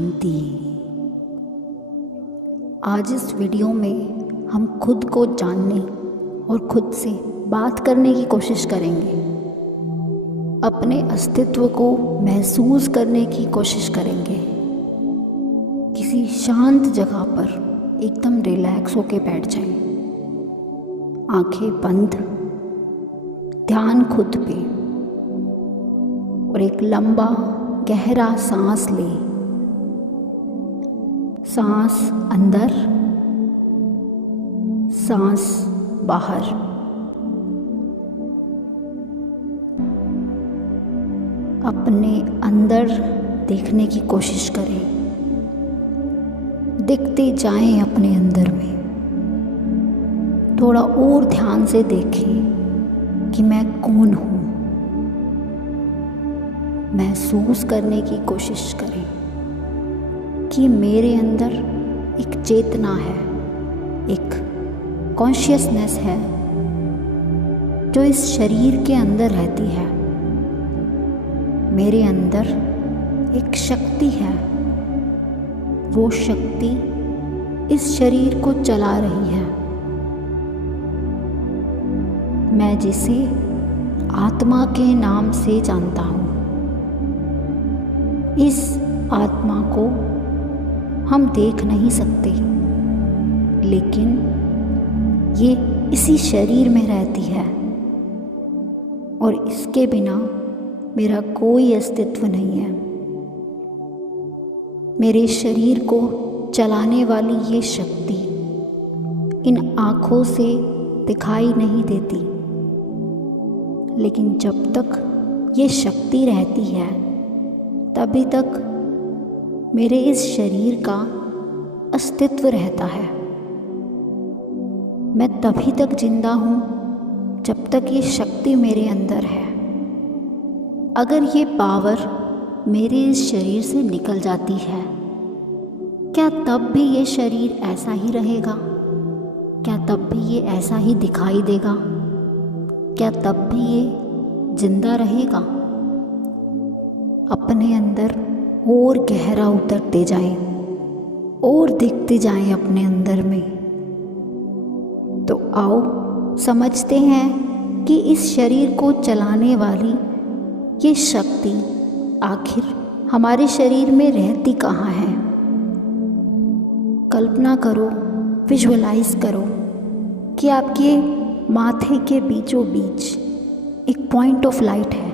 शांति। आज इस वीडियो में हम खुद को जानने और खुद से बात करने की कोशिश करेंगे। अपने अस्तित्व को महसूस करने की कोशिश करेंगे। किसी शांत जगह पर एकदम रिलैक्स होके बैठ जाएं, आंखें बंद, ध्यान खुद पे, और एक लंबा गहरा सांस ले। सांस अंदर, सांस बाहर। अपने अंदर देखने की कोशिश करें। दिखते जाएं अपने अंदर में। थोड़ा और ध्यान से देखें कि मैं कौन हूँ। महसूस करने की कोशिश करें कि मेरे अंदर एक चेतना है, एक कॉन्शियसनेस है जो इस शरीर के अंदर रहती है। मेरे अंदर एक शक्ति है, वो शक्ति इस शरीर को चला रही है। मैं जिसे आत्मा के नाम से जानता हूँ। इस आत्मा को हम देख नहीं सकते, लेकिन ये इसी शरीर में रहती है और इसके बिना मेरा कोई अस्तित्व नहीं है। मेरे शरीर को चलाने वाली ये शक्ति इन आँखों से दिखाई नहीं देती, लेकिन जब तक ये शक्ति रहती है तभी तक मेरे इस शरीर का अस्तित्व रहता है। मैं तभी तक जिंदा हूँ जब तक ये शक्ति मेरे अंदर है। अगर ये पावर मेरे इस शरीर से निकल जाती है, क्या तब भी ये शरीर ऐसा ही रहेगा? क्या तब भी ये ऐसा ही दिखाई देगा? क्या तब भी ये जिंदा रहेगा? अपने अंदर और गहरा उतरते जाएं और दिखते जाएं अपने अंदर में। तो आओ समझते हैं कि इस शरीर को चलाने वाली ये शक्ति आखिर हमारे शरीर में रहती कहाँ है। कल्पना करो, विजुअलाइज करो कि आपके माथे के बीचों बीच एक पॉइंट ऑफ लाइट है,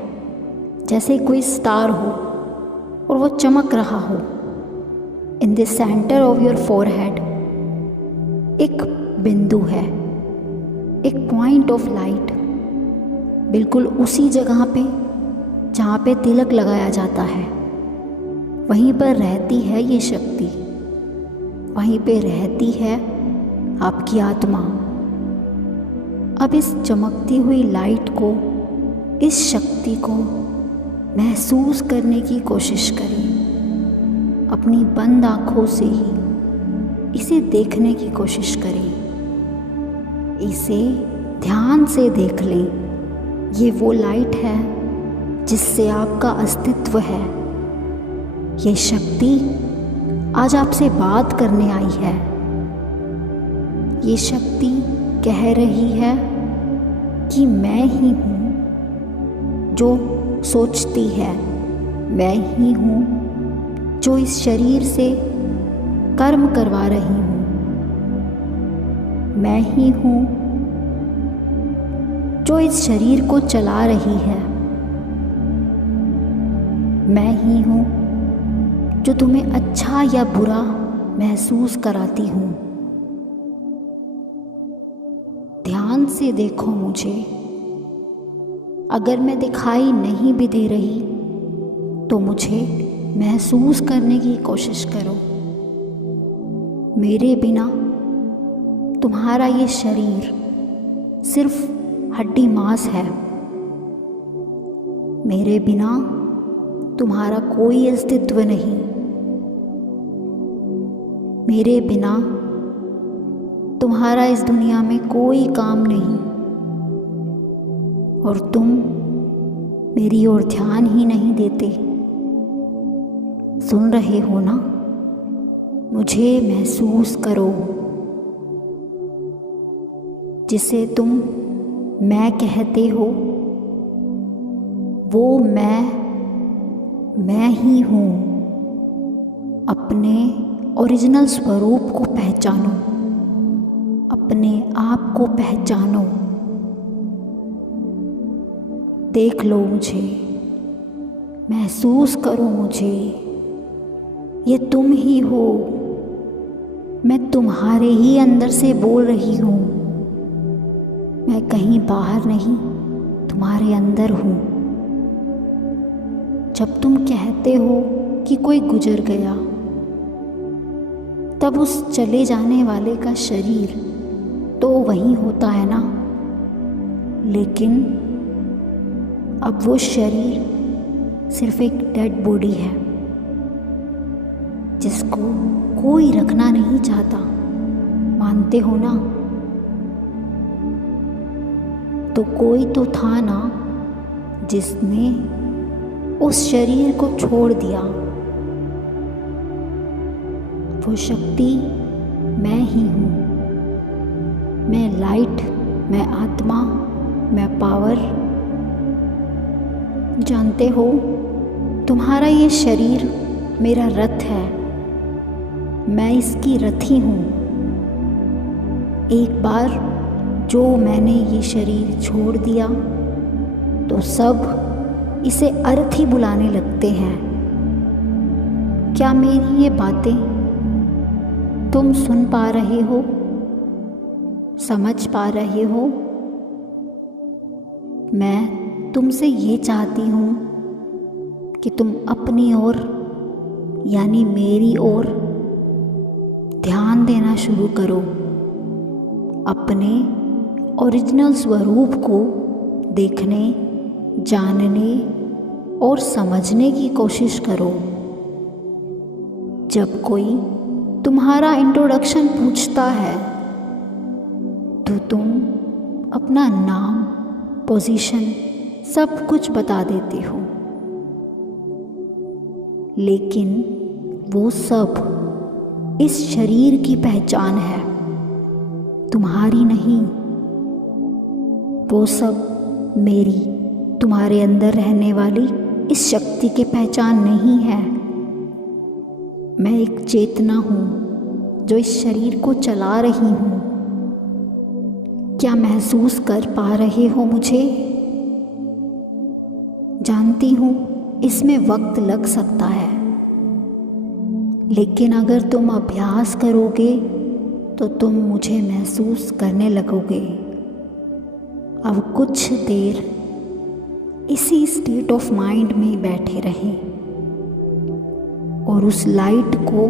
जैसे कोई स्टार हो और वो चमक रहा हो। In the centre of your forehead एक बिंदु है, एक पॉइंट ऑफ लाइट, बिल्कुल उसी जगह पे जहाँ पे तिलक लगाया जाता है। वहीं पर रहती है ये शक्ति, वहीं पे रहती है आपकी आत्मा। अब इस चमकती हुई लाइट को, इस शक्ति को महसूस करने की कोशिश करें। अपनी बंद आँखों से ही इसे देखने की कोशिश करें। इसे ध्यान से देख लें। ये वो लाइट है जिससे आपका अस्तित्व है। ये शक्ति आज आपसे बात करने आई है। ये शक्ति कह रही है कि मैं ही हूँ जो सोचती है, मैं ही हूँ जो इस शरीर से कर्म करवा रही हूँ, मैं ही हूँ जो इस शरीर को चला रही है, मैं ही हूँ जो तुम्हें अच्छा या बुरा महसूस कराती हूँ। ध्यान से देखो मुझे। अगर मैं दिखाई नहीं भी दे रही तो मुझे महसूस करने की कोशिश करो। मेरे बिना तुम्हारा ये शरीर सिर्फ हड्डी मांस है। मेरे बिना तुम्हारा कोई अस्तित्व नहीं। मेरे बिना तुम्हारा इस दुनिया में कोई काम नहीं, और तुम मेरी ओर ध्यान ही नहीं देते। सुन रहे हो ना? मुझे महसूस करो। जिसे तुम मैं कहते हो वो मैं ही हूँ। अपने ओरिजिनल स्वरूप को पहचानो, अपने आप को पहचानो। देख लो मुझे, महसूस करो मुझे। ये तुम ही हो, मैं तुम्हारे ही अंदर से बोल रही हूँ। मैं कहीं बाहर नहीं, तुम्हारे अंदर हूँ। जब तुम कहते हो कि कोई गुजर गया, तब उस चले जाने वाले का शरीर तो वहीं होता है ना, लेकिन अब वो शरीर सिर्फ एक डेड बॉडी है जिसको कोई रखना नहीं चाहता। मानते हो ना? तो कोई तो था ना जिसने उस शरीर को छोड़ दिया। वो शक्ति मैं ही हूँ। मैं लाइट, मैं आत्मा, मैं पावर। जानते हो, तुम्हारा ये शरीर मेरा रथ है। मैं इसकी रथी हूँ। एक बार जो मैंने ये शरीर छोड़ दिया तो सब इसे अर्थ ही बुलाने लगते हैं। क्या मेरी ये बातें तुम सुन पा रहे हो, समझ पा रहे हो? मैं तुमसे ये चाहती हूँ कि तुम अपनी ओर यानी मेरी ओर ध्यान देना शुरू करो। अपने ओरिजिनल स्वरूप को देखने, जानने और समझने की कोशिश करो। जब कोई तुम्हारा इंट्रोडक्शन पूछता है तो तुम अपना नाम, पोजीशन सब कुछ बता देते हो, लेकिन वो सब इस शरीर की पहचान है, तुम्हारी नहीं। वो सब मेरी, तुम्हारे अंदर रहने वाली इस शक्ति की पहचान नहीं है। मैं एक चेतना हूँ जो इस शरीर को चला रही हूँ। क्या महसूस कर पा रहे हो मुझे? जानती हूँ इसमें वक्त लग सकता है, लेकिन अगर तुम अभ्यास करोगे तो तुम मुझे महसूस करने लगोगे। अब कुछ देर इसी स्टेट ऑफ माइंड में बैठे रहें और उस लाइट को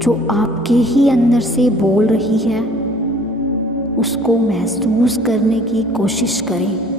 जो आपके ही अंदर से बोल रही है उसको महसूस करने की कोशिश करें।